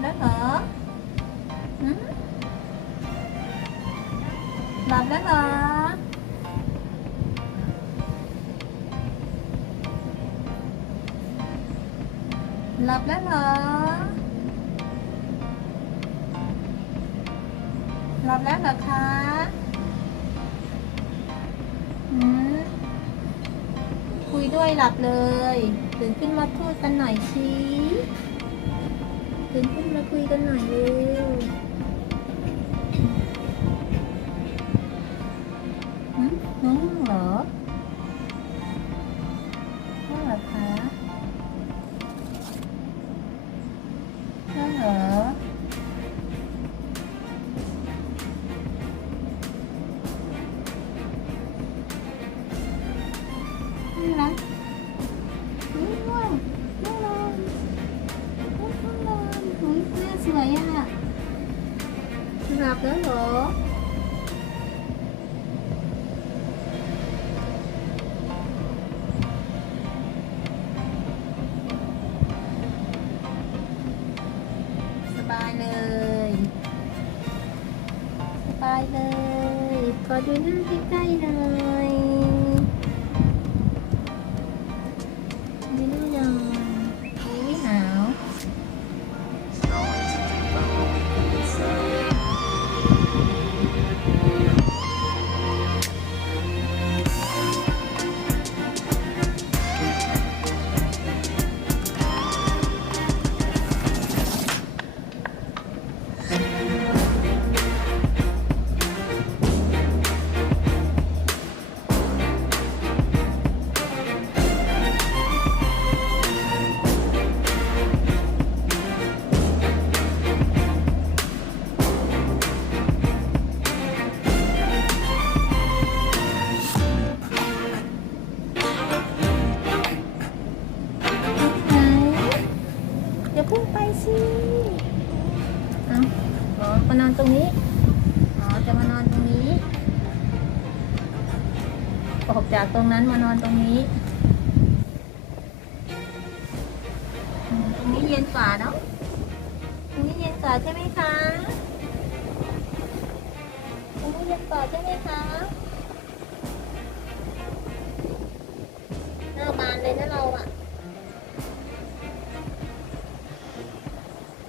หืมหลับแล้วเหรอ หลับแล้วเหรอ หลับแล้วเหรอคะคุยด้วยหลับเลย ตื่นขึ้นมาพูดกันหน่อยสิ ตื่นขึ้นมาคุยกันหน่อยเร็วน้อง ยแม่สวยอะหลับแล้วเมานอนตรงนี้ อ๋อ จะมานอนตรงนี้ ออกจากตรงนั้นมานอนตรงนี้ ตรงนี้เย็นกว่าเนาะ ตรงนี้เย็นกว่าใช่ไหมคะ ตรงนี้เย็นกว่าใช่ไหมคะ หน้าบานเลยนะเราอะ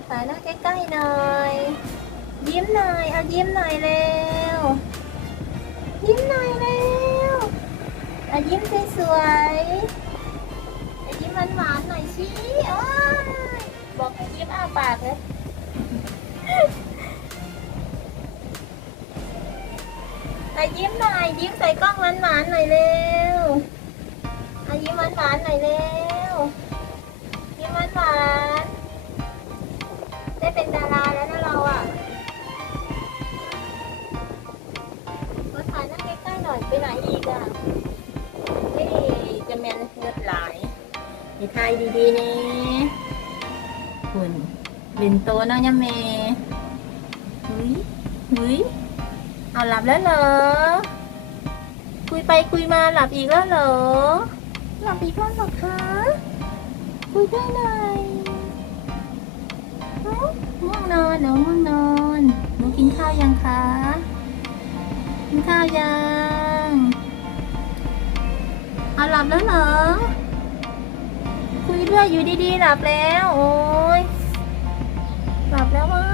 ถ่ายหน้าใกล้ๆหน่อย ยิ้มหน่อย เอายิ้มหน่อยเร็ว ยิ้มหน่อยเร็วเอายิ้มสวยๆเอายิ้มหวานๆหน่อยสิโอ้ยบอกให้ยิ้มอ้าปากเลยเอายิ้มหน่อยยิ้มใส่กล้องหวานๆหน่อยเร็วเอายิ้มหวานๆหน่อยเร็วยิ้มหวานๆได้เป็นดาราแล้วนะเราอะ ไทยดีๆนี่คุณลินโตเนาะยะเมย์หุยหุยเอาหลับแล้วเหรอ คุยไปคุยมาหลับอีกแล้วเหรอ หลับอีกแล้วเหรอคะ คุยด้วยหน่อยง่วงนอนหนูง่วงนอนหนูกินข้าวยังคะ กินข้าวยังเอาหลับแล้วเหรอ คุยด้วยอยู่ดีๆหลับแล้ว โอ้ยหลับแล้วว่า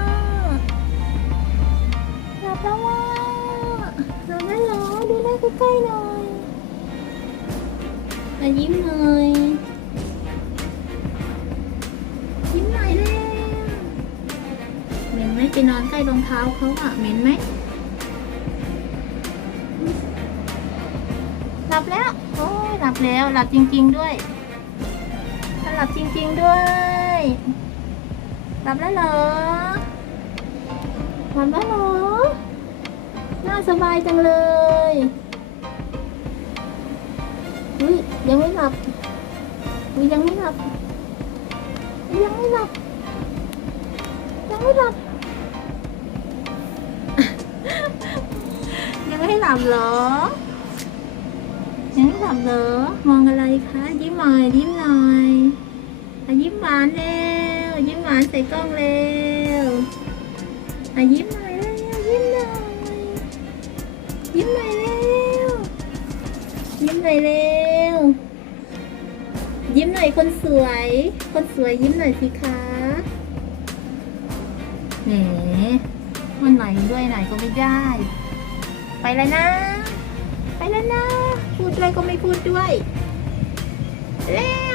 หลับแล้วว่าหลับแล้วเหรอดูหน้าใกล้ๆหน่อยมายิ้มหน่อยยิ้มหน่อยเร็วเหม็นไหมไปนอนใกล้รองเท้าเขาอะเหม็นไหมหลับแล้ว โอ้ยหลับแล้ว หลับจริง ๆ ด้วย หลับจริง ๆด้วย หลับแล้วเหรอหลับแล้วเหรอน่าสบายจังเลยอุ้ยยังไม่หลับอุ้ยยังไม่หลับยยังไม่หลับยังไม่หลับยังไม่หลับเหรอยังไม่หลับเหรอมองอะไรคะยิ้มหน่อยยิ้มหน่อยอะยิ้มหวานเร็ว ยิ้มหวาน ใส่กล้องเร็วอะยิ้มหน่อยเร็วยิ้มหน่อยยิ้มหน่อยเร็วยิ้มหน่อยเร็วยิ้มหน่อยคนสวย คนสวยยิ้มหน่อยสิคะแหมวันไหนด้วยไหนก็ไม่ได้ ไปแล้วนะ ไปแล้วนะ พูดด้วยก็ไม่พูดด้วยเร็